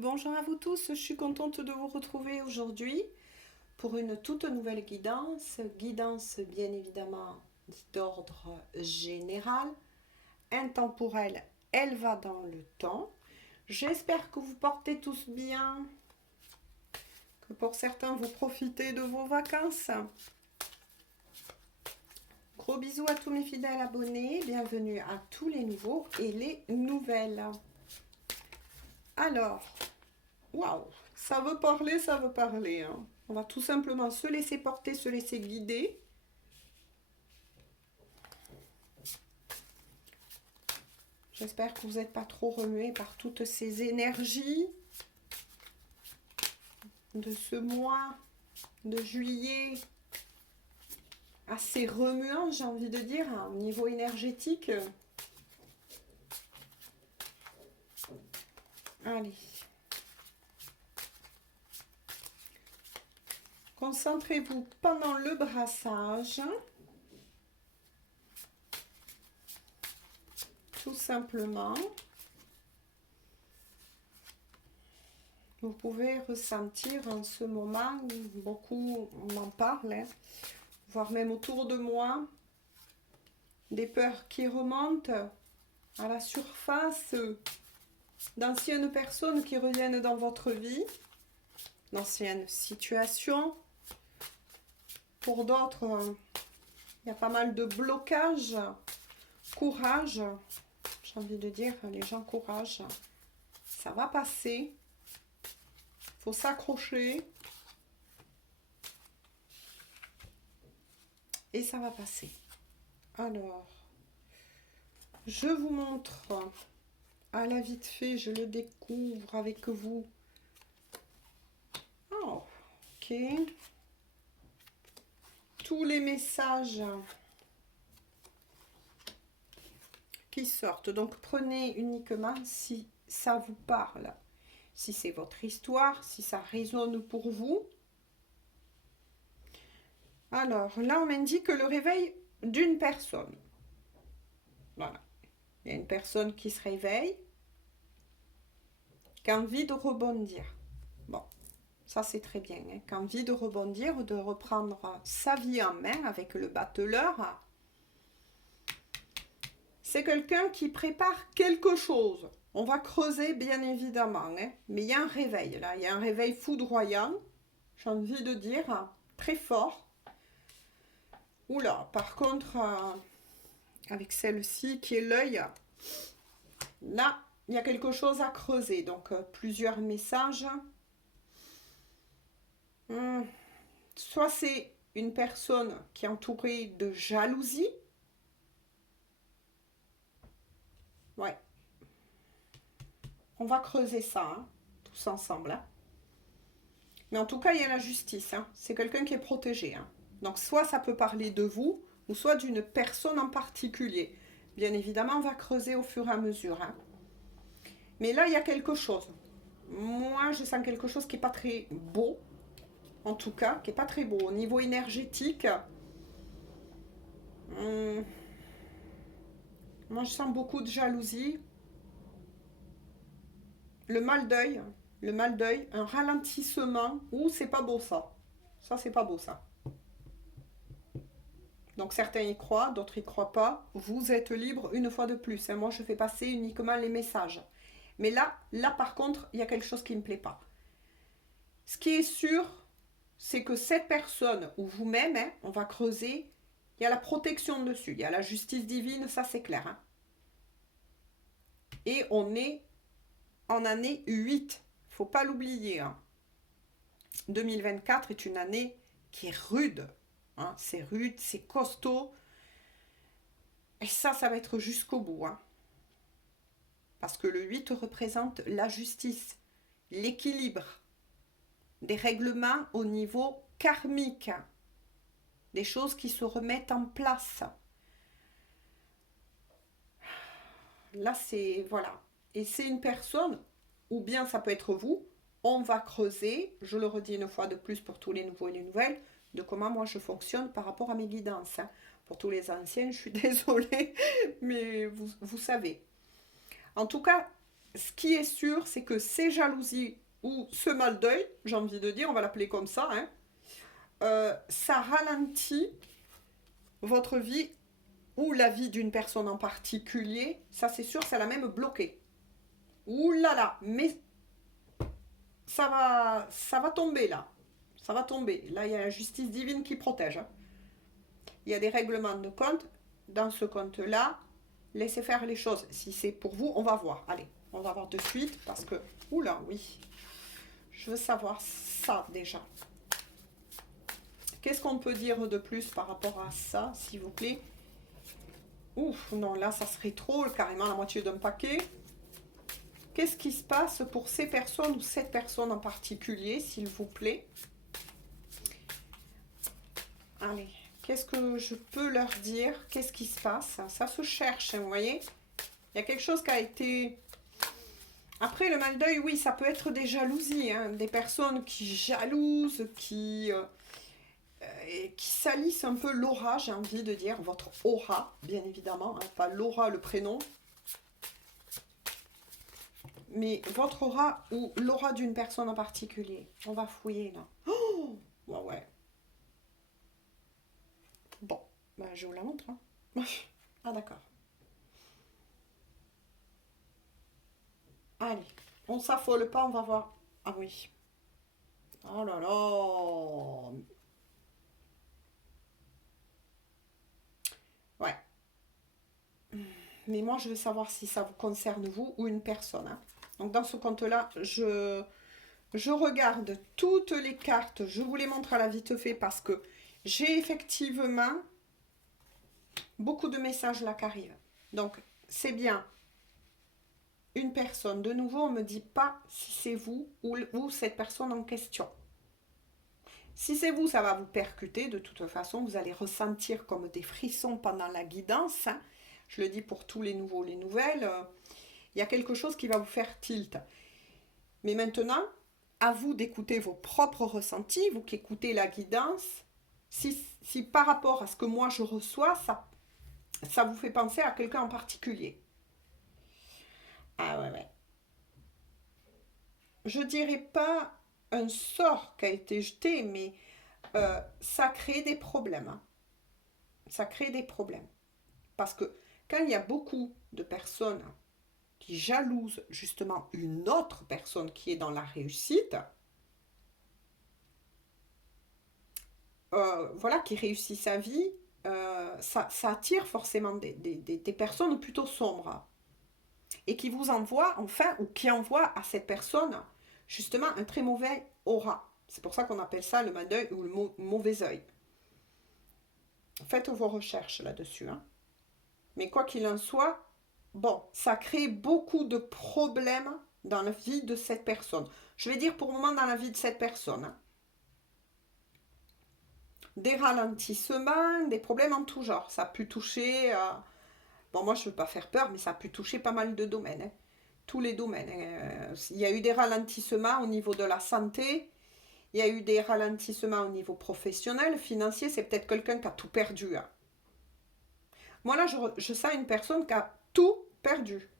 Bonjour à vous tous, je suis contente de vous retrouver aujourd'hui pour une toute nouvelle guidance. Guidance bien évidemment d'ordre général, intemporelle, elle va dans le temps. J'espère que vous portez tous bien, que pour certains vous profitez de vos vacances. Gros bisous à tous mes fidèles abonnés, bienvenue à tous les nouveaux et les nouvelles. Alors, waouh, ça veut parler, ça veut parler. Hein. On va tout simplement se laisser porter, se laisser guider. J'espère que vous n'êtes pas trop remués par toutes ces énergies de ce mois de juillet. Assez remuant, j'ai envie de dire, hein, au niveau énergétique. Allez. Concentrez-vous pendant le brassage. Tout simplement. Vous pouvez ressentir en ce moment, beaucoup on en parle, hein, voire même autour de moi, des peurs qui remontent à la surface, d'anciennes personnes qui reviennent dans votre vie, d'anciennes situations. Pour d'autres, il y a pas mal de blocages. Courage, j'ai envie de dire, les gens, courage. Ça va passer. Il faut s'accrocher. Et ça va passer. Alors, je vous montre, à la vite fait, je le découvre avec vous. Oh, ok. Tous les messages qui sortent. Donc, prenez uniquement si ça vous parle. Si c'est votre histoire, si ça résonne pour vous. Alors, là, on m'indique le réveil d'une personne. Voilà. Il y a une personne qui se réveille, qui a envie de rebondir. Bon, ça c'est très bien. Hein. Qui a envie de rebondir, de reprendre sa vie en main avec le battleur. C'est quelqu'un qui prépare quelque chose. On va creuser bien évidemment. Hein. Mais il y a un réveil là. Il y a un réveil foudroyant. J'ai envie de dire. Très fort. Oula, par contre, avec celle-ci qui est l'œil, là, il y a quelque chose à creuser. Donc, plusieurs messages. Soit c'est une personne qui est entourée de jalousie. Ouais. On va creuser ça, hein, tous ensemble. Hein. Mais en tout cas, il y a la justice. Hein. C'est quelqu'un qui est protégé. Hein. Donc, soit ça peut parler de vous, ou soit d'une personne en particulier. Bien évidemment, on va creuser au fur et à mesure. Hein. Mais là, il y a quelque chose. Moi, je sens quelque chose qui n'est pas très beau. En tout cas, qui n'est pas très beau. Au niveau énergétique, moi, je sens beaucoup de jalousie. Le mal d'œil, un ralentissement. Ouh, c'est pas beau ça. Ça, c'est pas beau ça. Donc certains y croient, d'autres y croient pas. Vous êtes libre une fois de plus. Hein. Moi, je fais passer uniquement les messages. Mais là par contre, il y a quelque chose qui ne me plaît pas. Ce qui est sûr, c'est que cette personne ou vous-même, hein, on va creuser, il y a la protection dessus, il y a la justice divine, ça c'est clair. Hein. Et on est en année 8, faut pas l'oublier. Hein. 2024 est une année qui est rude. Hein. C'est rude, c'est costaud. Et ça va être jusqu'au bout. Hein. Parce que le 8 représente la justice, l'équilibre, des règlements au niveau karmique, des choses qui se remettent en place. Là, c'est... Voilà. Et c'est une personne, ou bien ça peut être vous, on va creuser, je le redis une fois de plus pour tous les nouveaux et les nouvelles, de comment moi je fonctionne par rapport à mes guidances. Hein. Pour tous les anciens, je suis désolée, mais vous savez. En tout cas, ce qui est sûr, c'est que ces jalousies ou ce mal d'œil, j'ai envie de dire, on va l'appeler comme ça, hein, ça ralentit votre vie ou la vie d'une personne en particulier. Ça, c'est sûr, ça l'a même bloqué. Ouh là là, mais ça va tomber là. Ça va tomber. Là, il y a la justice divine qui protège, hein. Il y a des règlements de compte. Dans ce compte-là, laissez faire les choses. Si c'est pour vous, on va voir. Allez, on va voir de suite parce que... Oula, oui. Je veux savoir ça déjà. Qu'est-ce qu'on peut dire de plus par rapport à ça, s'il vous plaît? Ouf, non, là, ça serait trop, carrément la moitié d'un paquet. Qu'est-ce qui se passe pour ces personnes ou cette personne en particulier, s'il vous plaît? Allez, qu'est-ce que je peux leur dire? Qu'est-ce qui se passe? Ça se cherche, hein, vous voyez? Il y a quelque chose qui a été... Après, le mal d'œil, oui, ça peut être des jalousies, hein, des personnes qui jalousent, qui salissent un peu l'aura, j'ai envie de dire, votre aura, bien évidemment, hein, pas l'aura, le prénom, mais votre aura ou l'aura d'une personne en particulier. On va fouiller, là. Oh, ouais, ouais. Bon, bah, je vous la montre, hein. Ah, d'accord. Allez, on s'affole pas, on va voir. Ah oui. Oh là là. Ouais. Mais moi, je veux savoir si ça vous concerne vous ou une personne, hein. Donc, dans ce compte-là, je regarde toutes les cartes. Je vous les montre à la vite fait parce que j'ai effectivement beaucoup de messages là qui arrivent. Donc, c'est bien une personne. De nouveau, on ne me dit pas si c'est vous ou cette personne en question. Si c'est vous, ça va vous percuter. De toute façon, vous allez ressentir comme des frissons pendant la guidance, hein. Je le dis pour tous les nouveaux, les nouvelles. Il y a quelque chose qui va vous faire tilt. Mais maintenant, à vous d'écouter vos propres ressentis, vous qui écoutez la guidance. Si par rapport à ce que moi je reçois, ça vous fait penser à quelqu'un en particulier. Ah ouais, ouais. Je dirais pas un sort qui a été jeté, mais ça crée des problèmes, hein. Ça crée des problèmes. Parce que quand il y a beaucoup de personnes qui jalousent justement une autre personne qui est dans la réussite, voilà, qui réussit sa vie, ça attire forcément des personnes plutôt sombres et qui vous envoient, enfin, ou qui envoient à cette personne justement un très mauvais aura. C'est pour ça qu'on appelle ça le mal d'œil ou le mauvais œil. Faites vos recherches là-dessus, hein. Mais quoi qu'il en soit, bon, ça crée beaucoup de problèmes dans la vie de cette personne. Je vais dire pour le moment dans la vie de cette personne, hein. Des ralentissements, des problèmes en tout genre. Ça a pu toucher... bon, moi, je ne veux pas faire peur, mais ça a pu toucher pas mal de domaines, hein. Tous les domaines, hein. Il y a eu des ralentissements au niveau de la santé. Il y a eu des ralentissements au niveau professionnel, financier. C'est peut-être quelqu'un qui a tout perdu, hein. Moi, là, je sens une personne qui a tout perdu.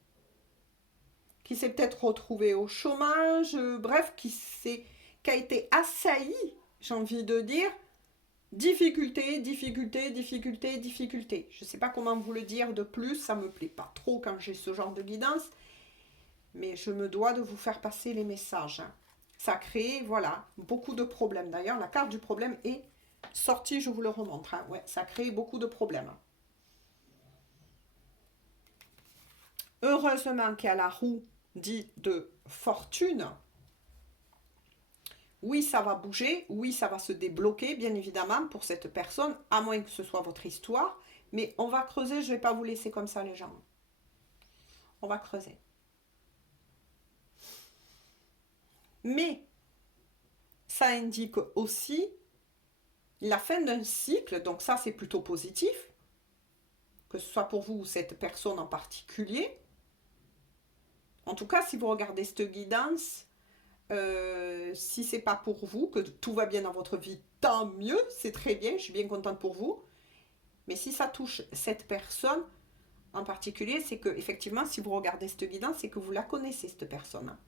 Qui s'est peut-être retrouvée au chômage. Bref, qui a été assailli, j'ai envie de dire. Difficulté, difficulté, difficulté, difficulté. Je ne sais pas comment vous le dire de plus. Ça ne me plaît pas trop quand j'ai ce genre de guidance. Mais je me dois de vous faire passer les messages, hein. Ça crée, voilà, beaucoup de problèmes. D'ailleurs, la carte du problème est sortie, je vous le remontre, hein. Ouais, ça crée beaucoup de problèmes. Heureusement qu'il y a la roue dite de fortune. Oui, ça va bouger, oui, ça va se débloquer, bien évidemment, pour cette personne, à moins que ce soit votre histoire. Mais on va creuser, je ne vais pas vous laisser comme ça, les gens. On va creuser. Mais ça indique aussi la fin d'un cycle, donc ça c'est plutôt positif, que ce soit pour vous ou cette personne en particulier. En tout cas, si vous regardez cette guidance, si c'est pas pour vous, que tout va bien dans votre vie, tant mieux, c'est très bien, je suis bien contente pour vous. Mais si ça touche cette personne, en particulier, c'est que, effectivement, si vous regardez cette guidance, c'est que vous la connaissez, cette personne. Hein.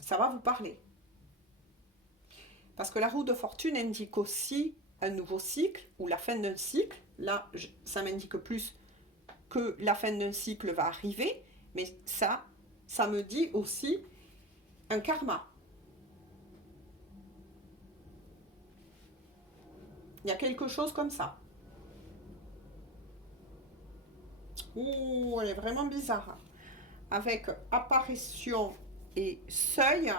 Ça va vous parler. Parce que la roue de fortune indique aussi un nouveau cycle ou la fin d'un cycle. Là, ça m'indique plus que la fin d'un cycle va arriver, mais ça me dit aussi un karma. Il y a quelque chose comme ça. Ouh, elle est vraiment bizarre. Avec apparition et seuil,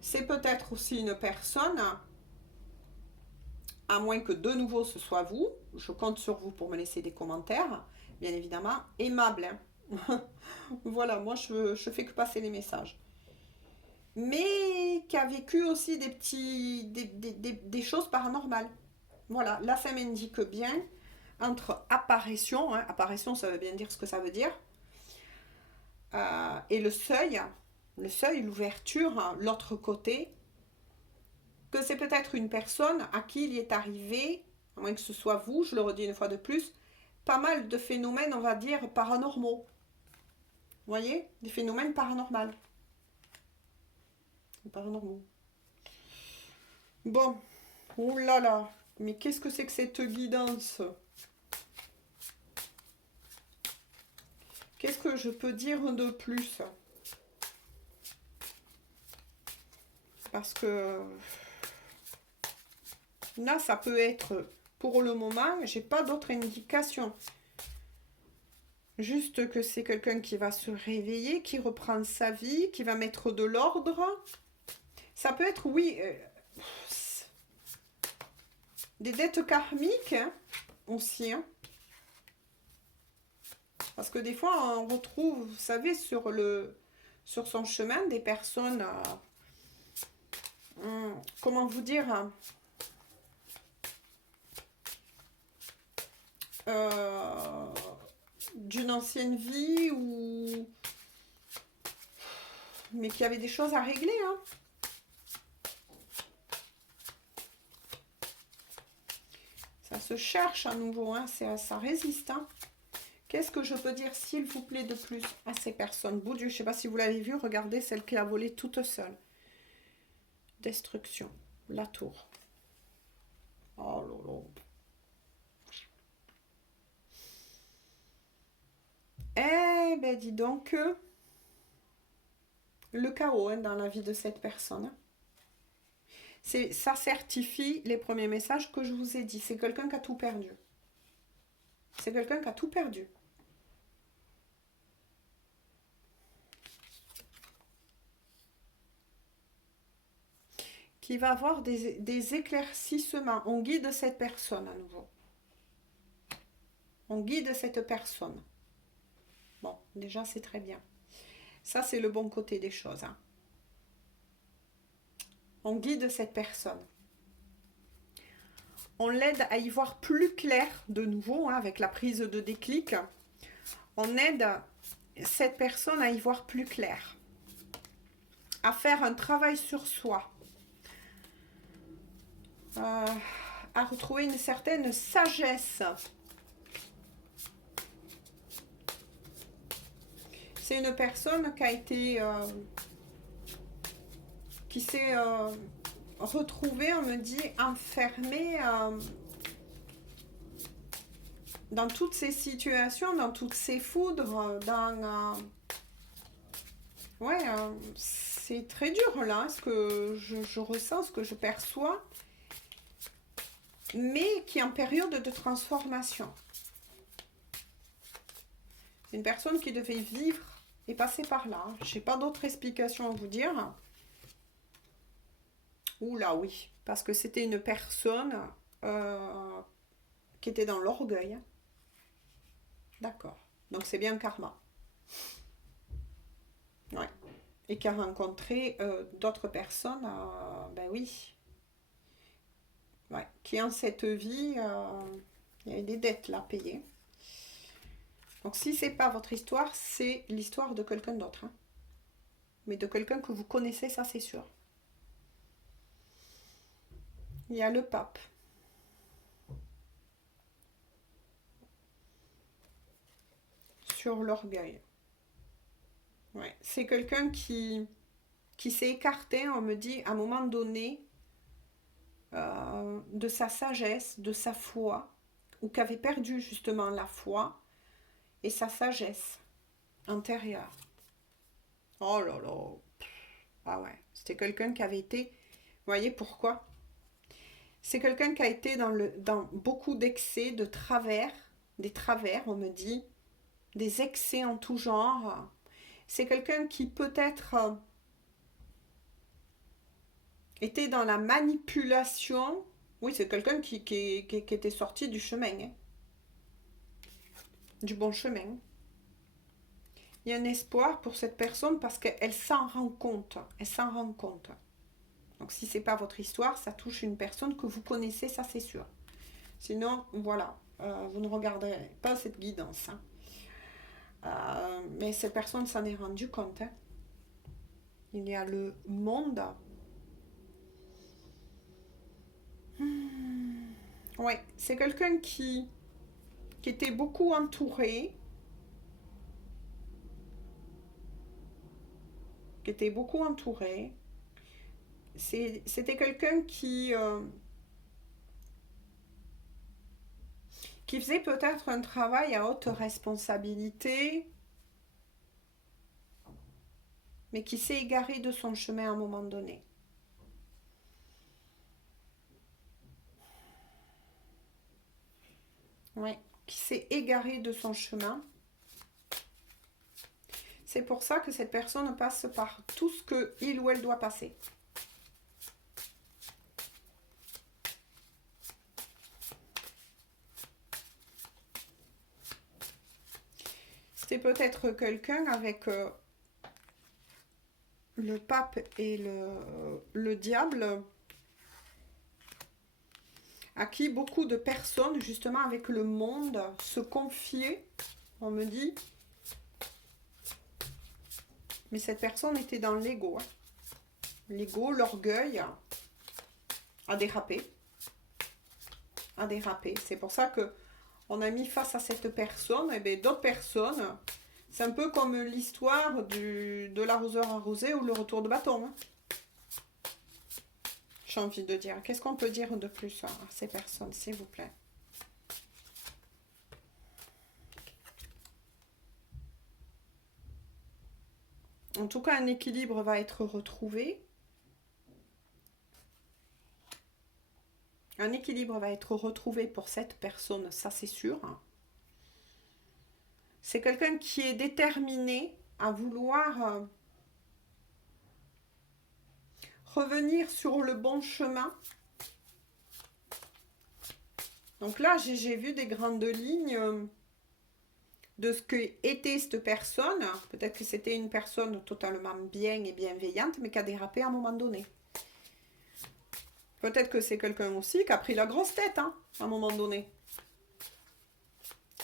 c'est peut-être aussi une personne, à moins que de nouveau ce soit vous, je compte sur vous pour me laisser des commentaires, bien évidemment, aimable. Hein. Voilà, moi je fais que passer les messages. Mais qui a vécu aussi des choses paranormales. Voilà, là ça m'indique bien entre apparition, hein, apparition ça veut bien dire ce que ça veut dire, et le seuil, l'ouverture, hein, l'autre côté, que c'est peut-être une personne à qui il est arrivé, à moins que ce soit vous, je le redis une fois de plus, pas mal de phénomènes, on va dire, paranormaux. Vous voyez? Des phénomènes paranormaux. Paranormaux. Bon, oh là là, mais qu'est-ce que c'est que cette guidance? Qu'est-ce que je peux dire de plus? Parce que là, ça peut être, pour le moment, j'ai pas d'autres indications. Juste que c'est quelqu'un qui va se réveiller, qui reprend sa vie, qui va mettre de l'ordre. Ça peut être, oui, des dettes karmiques hein, aussi. Hein. Parce que des fois, on retrouve, vous savez, sur son chemin, des personnes, comment vous dire, d'une ancienne vie ou mais qui avait des choses à régler. Hein. Ça se cherche à nouveau, hein. Ça résiste. Hein. Qu'est-ce que je peux dire, s'il vous plaît, de plus à ces personnes? Bout Dieu, je ne sais pas si vous l'avez vu, regardez celle qui a volé toute seule. Destruction, la tour. Oh là là. Eh ben dis donc, le chaos hein, dans la vie de cette personne. Ça certifie les premiers messages que je vous ai dit. C'est quelqu'un qui a tout perdu. C'est quelqu'un qui a tout perdu. Qui va avoir des éclaircissements. On guide cette personne à nouveau. On guide cette personne. Bon, déjà c'est très bien. Ça c'est le bon côté des choses. Hein. On guide cette personne. On l'aide à y voir plus clair de nouveau, hein, avec la prise de déclic. On aide cette personne à y voir plus clair. À faire un travail sur soi. À retrouver une certaine sagesse. C'est une personne qui a été... qui s'est retrouvée, on me dit, enfermée dans toutes ces situations, dans toutes ces foudres, dans... ouais, c'est très dur là, ce que je ressens, ce que je perçois, mais qui est en période de transformation. C'est une personne qui devait vivre et passer par là. Je n'ai pas d'autre explication à vous dire. Oula, oui, parce que c'était une personne qui était dans l'orgueil. D'accord. Donc c'est bien karma. Ouais. Et qui a rencontré d'autres personnes, ben oui. Ouais. Qui en cette vie, il y a des dettes là à payer. Donc si c'est pas votre histoire, c'est l'histoire de quelqu'un d'autre. Hein. Mais de quelqu'un que vous connaissez, ça c'est sûr. Il y a le pape. sur l'orgueil. Ouais. C'est quelqu'un qui s'est écarté, on me dit, à un moment donné, de sa sagesse, de sa foi, ou qui avait perdu justement la foi et sa sagesse intérieure. Oh là là. Ah ouais, c'était quelqu'un qui avait été... Vous voyez pourquoi? C'est quelqu'un qui a été dans beaucoup d'excès, de travers, des travers, on me dit, des excès en tout genre. C'est quelqu'un qui peut-être était dans la manipulation. Oui, c'est quelqu'un qui était sorti du chemin, hein, du bon chemin. Il y a un espoir pour cette personne parce qu'elle s'en rend compte. Elle s'en rend compte. Donc si c'est pas votre histoire, ça touche une personne que vous connaissez, ça c'est sûr. Sinon, voilà, vous ne regarderez pas cette guidance. Hein. Mais cette personne s'en est rendue compte. Hein. Il y a le monde. Ouais, c'est quelqu'un qui était beaucoup entouré. Qui était beaucoup entouré. C'était quelqu'un qui faisait peut-être un travail à haute responsabilité, mais qui s'est égaré de son chemin à un moment donné. Oui, qui s'est égaré de son chemin. C'est pour ça que cette personne passe par tout ce qu'il ou elle doit passer. C'était peut-être quelqu'un avec le pape et le diable, à qui beaucoup de personnes, justement avec le monde, se confiaient, on me dit. Mais cette personne était dans l'ego. Hein. L'ego, l'orgueil, a dérapé. A dérapé. C'est pour ça que on a mis face à cette personne, et bien d'autres personnes, c'est un peu comme l'histoire de l'arroseur arrosé ou le retour de bâton. Hein. J'ai envie de dire. Qu'est-ce qu'on peut dire de plus à ces personnes, s'il vous plaît? En tout cas, un équilibre va être retrouvé. Un équilibre va être retrouvé pour cette personne, ça c'est sûr. C'est quelqu'un qui est déterminé à vouloir revenir sur le bon chemin. Donc là, j'ai vu des grandes lignes de ce que était cette personne. Peut-être que c'était une personne totalement bien et bienveillante, mais qui a dérapé à un moment donné. Peut-être que c'est quelqu'un aussi qui a pris la grosse tête hein, à un moment donné.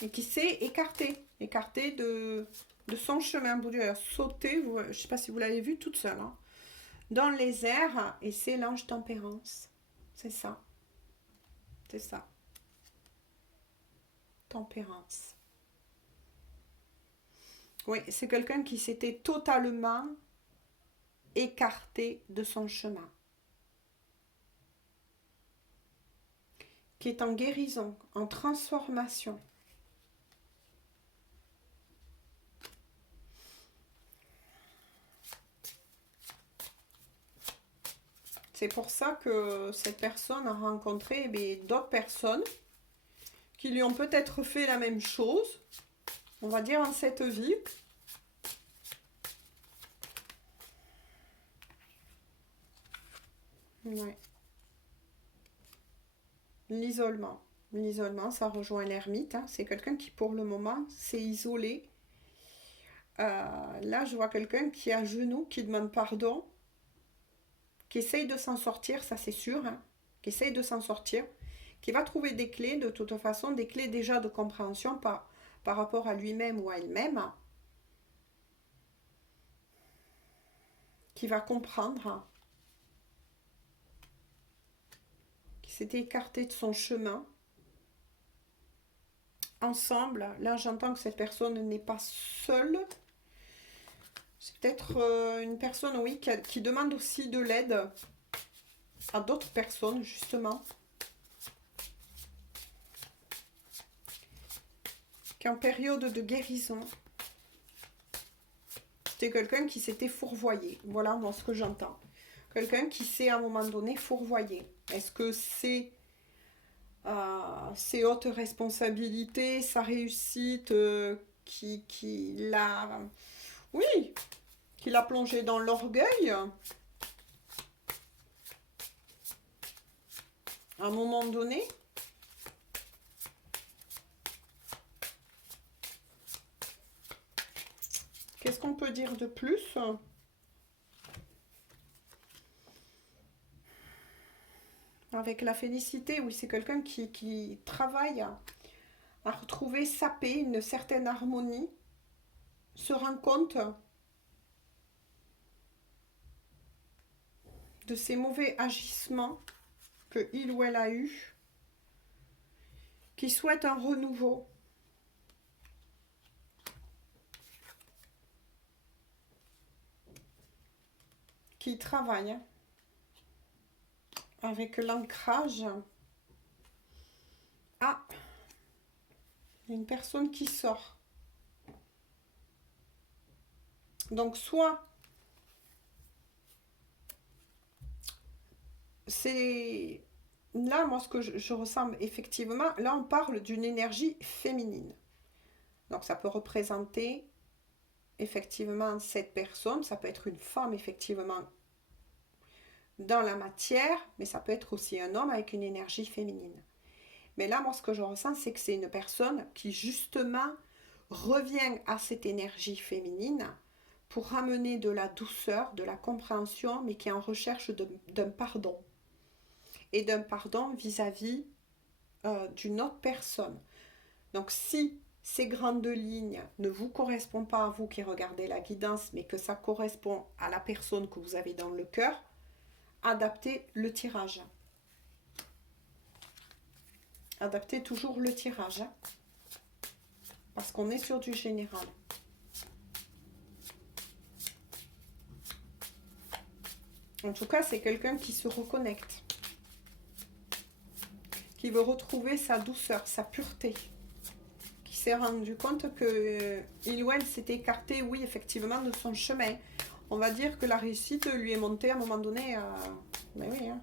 Et qui s'est écarté de son chemin. Elle a sauté, je ne sais pas si vous l'avez vu toute seule, hein, dans les airs, et c'est l'ange tempérance. C'est ça. C'est ça. Tempérance. Oui, c'est quelqu'un qui s'était totalement écarté de son chemin. Qui est en guérison, en transformation. C'est pour ça que cette personne a rencontré d'autres personnes qui lui ont peut-être fait la même chose, on va dire en cette vie. Ouais. L'isolement. L'isolement, ça rejoint l'ermite. Hein. C'est quelqu'un qui, pour le moment, s'est isolé. Là, je vois quelqu'un qui est à genoux, qui demande pardon, qui essaye de s'en sortir, ça c'est sûr, hein, qui essaye de s'en sortir, qui va trouver des clés, de toute façon, des clés déjà de compréhension par rapport à lui-même ou à elle-même, qui va comprendre, qui s'était écarté de son chemin, ensemble. Là, j'entends que cette personne n'est pas seule. C'est peut-être une personne, oui, qui demande aussi de l'aide à d'autres personnes, justement. Qui est en période de guérison. C'était quelqu'un qui s'était fourvoyé. Voilà, moi, ce que j'entends. Quelqu'un qui s'est, à un moment donné, fourvoyé. Est-ce que c'est ses hautes responsabilités, sa réussite qui l'a... Oui, qui l'a plongé dans l'orgueil à un moment donné? Qu'est-ce qu'on peut dire de plus? Avec la félicité, oui, c'est quelqu'un qui travaille à retrouver sa paix, une certaine harmonie, se rend compte de ses mauvais agissements que il ou elle a eu, qui souhaite un renouveau. Qui travaille avec l'ancrage. Ah, il y a une personne qui sort. Donc soit c'est... Là, moi, ce que je ressens effectivement, là, on parle d'une énergie féminine. Donc, ça peut représenter effectivement cette personne. Ça peut être une femme, effectivement, dans la matière, mais ça peut être aussi un homme avec une énergie féminine. Mais là, moi, ce que je ressens, c'est que c'est une personne qui, justement, revient à cette énergie féminine pour ramener de la douceur, de la compréhension, mais qui est en recherche d'un pardon. Et d'un pardon vis-à-vis d'une autre personne. Donc si ces grandes lignes ne vous correspondent pas à vous qui regardez la guidance, mais que ça correspond à la personne que vous avez dans le cœur, adaptez le tirage. Adaptez toujours le tirage. Parce qu'on est sur du général. En tout cas, c'est quelqu'un qui se reconnecte. Qui veut retrouver sa douceur, sa pureté. Qui s'est rendu compte que il ou elle s'était écarté, oui, effectivement, de son chemin. On va dire que la réussite lui est montée à un moment donné à... Mais oui, hein.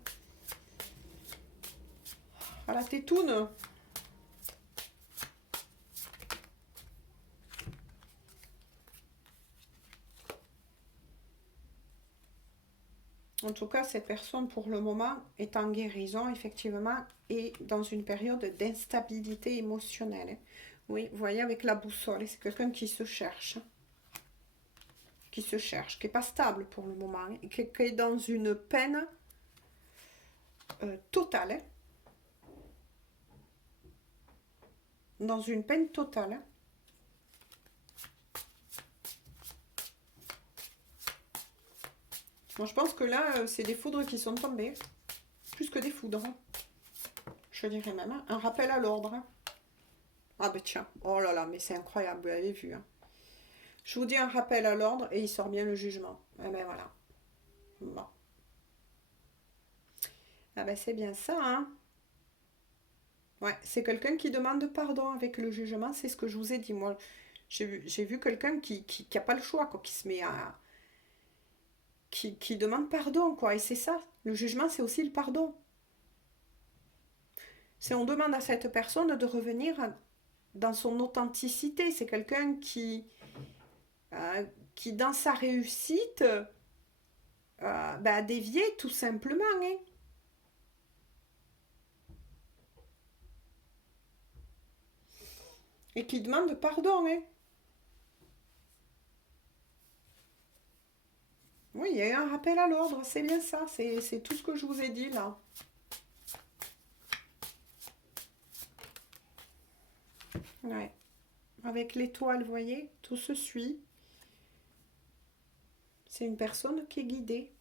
À la tétoune. En tout cas, cette personne, pour le moment, est en guérison, effectivement, et dans une période d'instabilité émotionnelle. Oui, vous voyez, avec la boussole, c'est quelqu'un qui se cherche. Qui se cherche, qui n'est pas stable pour le moment, et qui est dans une peine totale. Dans une peine totale. Moi, je pense que là, c'est des foudres qui sont tombées. Plus que des foudres. Je dirais même. Un rappel à l'ordre. Ah ben tiens. Oh là là, mais c'est incroyable, vous l'avez vu. Hein. Je vous dis un rappel à l'ordre et il sort bien le jugement. Ah ben voilà. Bon. Ah ben c'est bien ça, hein. Ouais, c'est quelqu'un qui demande pardon avec le jugement. C'est ce que je vous ai dit, moi. J'ai vu quelqu'un qui a pas le choix, quoi. Qui se met à... Qui demande pardon, quoi. Et c'est ça. Le jugement, c'est aussi le pardon. C'est on demande à cette personne de revenir dans son authenticité. C'est quelqu'un qui, dans sa réussite, a dévié tout simplement. Hein. Et qui demande pardon. Hein. Oui, il y a eu un rappel à l'ordre. C'est bien ça. C'est tout ce que je vous ai dit là. Ouais. Avec l'étoile, vous voyez, tout se suit. C'est une personne qui est guidée.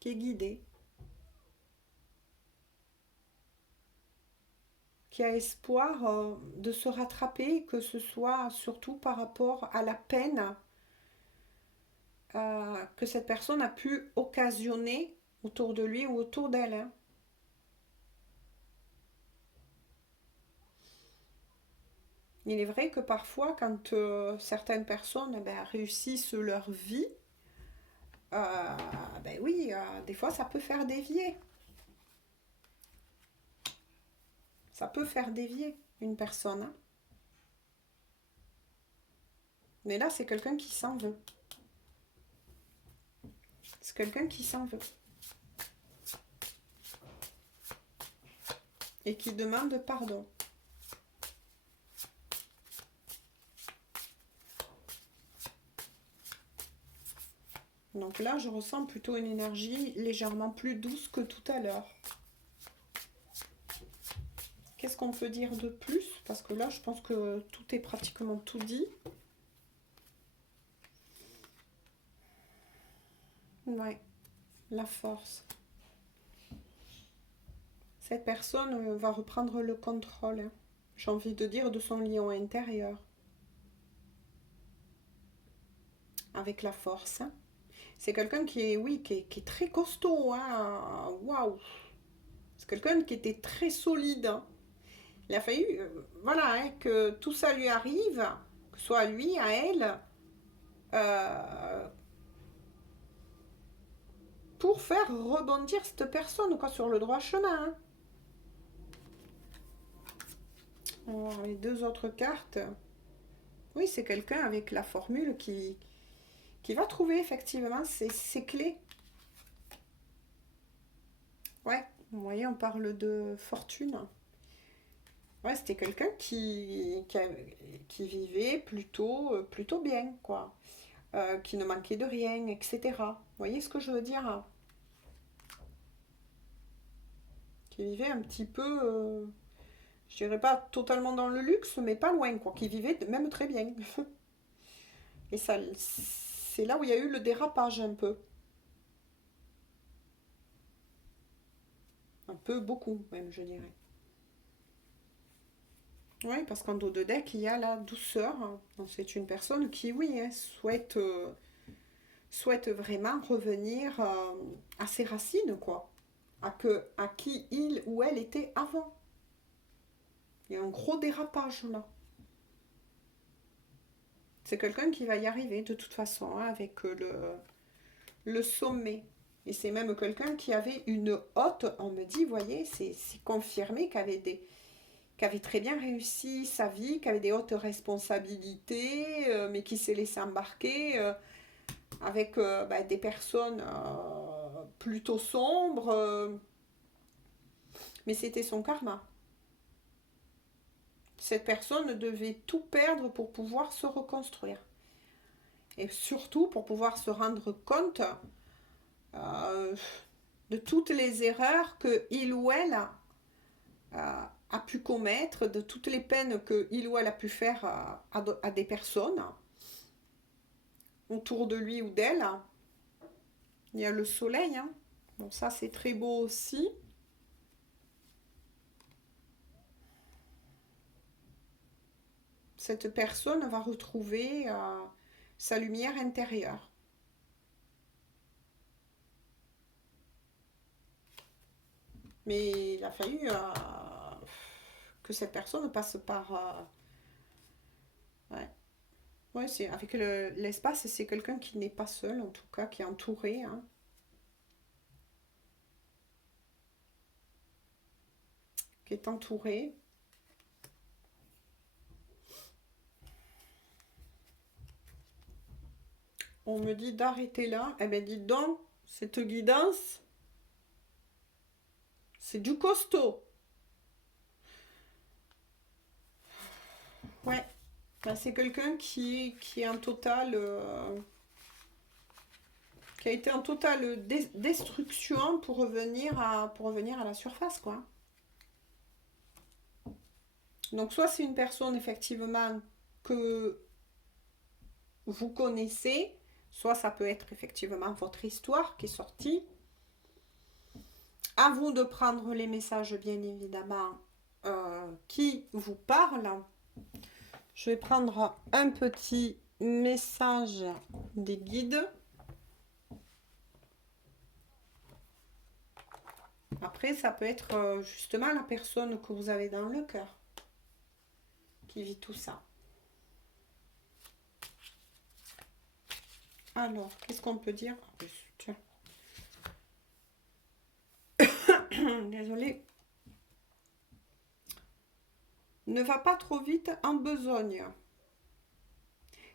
Qui est guidée. qui a espoir de se rattraper, que ce soit surtout par rapport à la peine que cette personne a pu occasionner autour de lui ou autour d'elle. Hein. Il est vrai que parfois, quand certaines personnes réussissent leur vie, oui, des fois ça peut faire dévier. Ça peut faire dévier une personne. Hein. Mais là, c'est quelqu'un qui s'en veut. C'est quelqu'un qui s'en veut. Et qui demande pardon. Donc là, je ressens plutôt une énergie légèrement plus douce que tout à l'heure. Qu'est-ce qu'on peut dire de plus? Parce que là, je pense que tout est pratiquement tout dit. Ouais, la force. Cette personne va reprendre le contrôle, hein. J'ai envie de dire, de son lion intérieur. Avec la force. Hein. C'est quelqu'un qui est, oui, qui est très costaud. Hein. Waouh! C'est quelqu'un qui était très solide. Hein. Il a fallu, voilà, hein, que tout ça lui arrive, que ce soit à lui, à elle, pour faire rebondir cette personne quoi, sur le droit chemin. Hein. Alors, les deux autres cartes. Oui, c'est quelqu'un avec la formule qui va trouver effectivement ses clés. Ouais, vous voyez, on parle de fortune. Ouais, c'était quelqu'un qui vivait plutôt bien, quoi. Qui ne manquait de rien, etc. Vous voyez ce que je veux dire? Qui vivait un petit peu, je dirais pas totalement dans le luxe, mais pas loin, quoi. Qui vivait même très bien. Et ça, c'est là où il y a eu le dérapage un peu. Un peu, beaucoup même, je dirais. Oui, parce qu'en dos de deck, il y a la douceur. Donc, c'est une personne qui, oui, hein, souhaite vraiment revenir à ses racines, quoi. À qui il ou elle était avant. Il y a un gros dérapage là. C'est quelqu'un qui va y arriver de toute façon, hein, avec le sommet. Et c'est même quelqu'un qui avait une haute, on me dit, vous voyez, c'est confirmé qu'avait très bien réussi sa vie, qui avait des hautes responsabilités, mais qui s'est laissé embarquer avec des personnes plutôt sombres. Mais c'était son karma. Cette personne devait tout perdre pour pouvoir se reconstruire. Et surtout pour pouvoir se rendre compte euh, de toutes les erreurs que il ou elle a pu commettre, de toutes les peines que il ou elle a pu faire à des personnes autour de lui ou d'elle. Il y a le soleil. Hein. Bon, ça c'est très beau aussi. Cette personne va retrouver sa lumière intérieure. Mais il a fallu que cette personne passe par... ouais. Ouais, c'est, avec l'espace, c'est quelqu'un qui n'est pas seul, en tout cas, qui est entouré. Hein. Qui est entouré. On me dit d'arrêter là. Eh bien, dites donc, cette guidance, c'est du costaud. Ouais. Ben, c'est quelqu'un qui est en total... qui a été en totale destruction pour revenir à la surface, quoi. Donc, soit c'est une personne, effectivement, que vous connaissez, soit ça peut être effectivement votre histoire qui est sortie. À vous de prendre les messages, bien évidemment, qui vous parle. Je vais prendre un petit message des guides. Après, ça peut être justement la personne que vous avez dans le cœur qui vit tout ça. Alors, qu'est-ce qu'on peut dire? Tiens. Désolée. Ne va pas trop vite en besogne.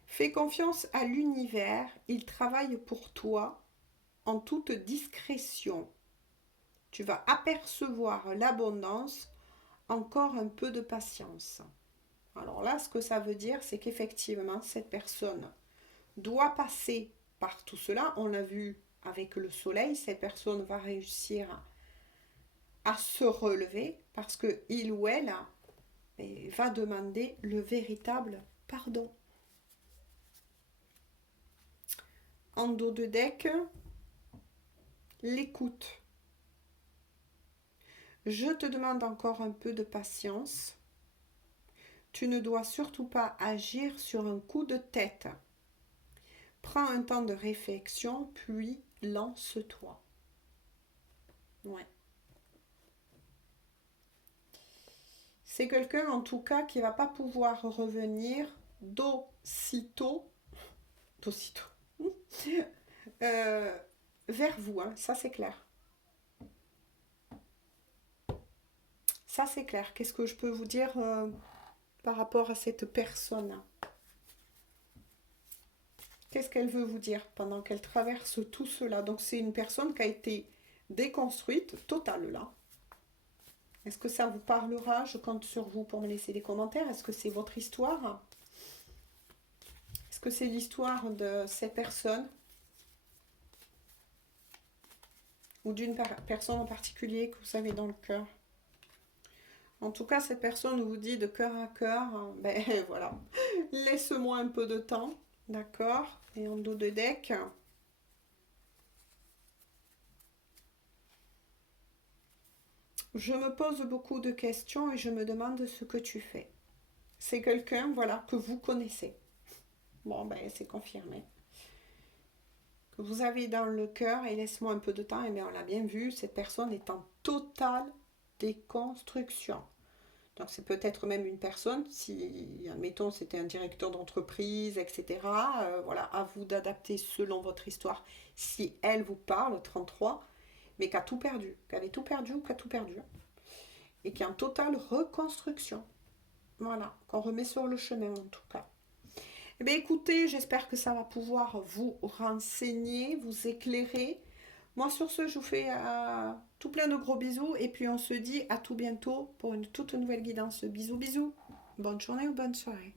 Fais confiance à l'univers, il travaille pour toi en toute discrétion. Tu vas apercevoir l'abondance, encore un peu de patience. Alors là, ce que ça veut dire, c'est qu'effectivement, cette personne doit passer par tout cela. On l'a vu avec le soleil, cette personne va réussir à se relever parce que il ou elle va demander le véritable pardon. En dos de deck, l'écoute. Je te demande encore un peu de patience. Tu ne dois surtout pas agir sur un coup de tête. Prends un temps de réflexion, puis lance-toi. Ouais. C'est quelqu'un en tout cas qui ne va pas pouvoir revenir d'aussitôt vers vous, hein. Ça c'est clair. Ça c'est clair. Qu'est-ce que je peux vous dire par rapport à cette personne? Qu'est-ce qu'elle veut vous dire pendant qu'elle traverse tout cela? Donc c'est une personne qui a été déconstruite, totale là. Est-ce que ça vous parlera? Je compte sur vous pour me laisser des commentaires. Est-ce que c'est votre histoire? Est-ce que c'est l'histoire de cette personne? Ou d'une personne en particulier que vous avez dans le cœur? En tout cas, cette personne vous dit de cœur à cœur, ben voilà, laisse-moi un peu de temps, d'accord? Et en dos de deck, je me pose beaucoup de questions et je me demande ce que tu fais. C'est quelqu'un, voilà, que vous connaissez. Bon, ben c'est confirmé. Que vous avez dans le cœur et laisse-moi un peu de temps. Et bien on l'a bien vu, cette personne est en totale déconstruction. Donc c'est peut-être même une personne, si, admettons, c'était un directeur d'entreprise, etc. Voilà, à vous d'adapter selon votre histoire. Si elle vous parle, 33, mais qui a tout perdu, qui avait tout perdu ou qui a tout perdu. Et qui est en totale reconstruction. Voilà, qu'on remet sur le chemin en tout cas. Eh bien écoutez, j'espère que ça va pouvoir vous renseigner, vous éclairer. Moi sur ce, je vous fais tout plein de gros bisous et puis on se dit à tout bientôt pour une toute nouvelle guidance. Bisous bisous, bonne journée ou bonne soirée.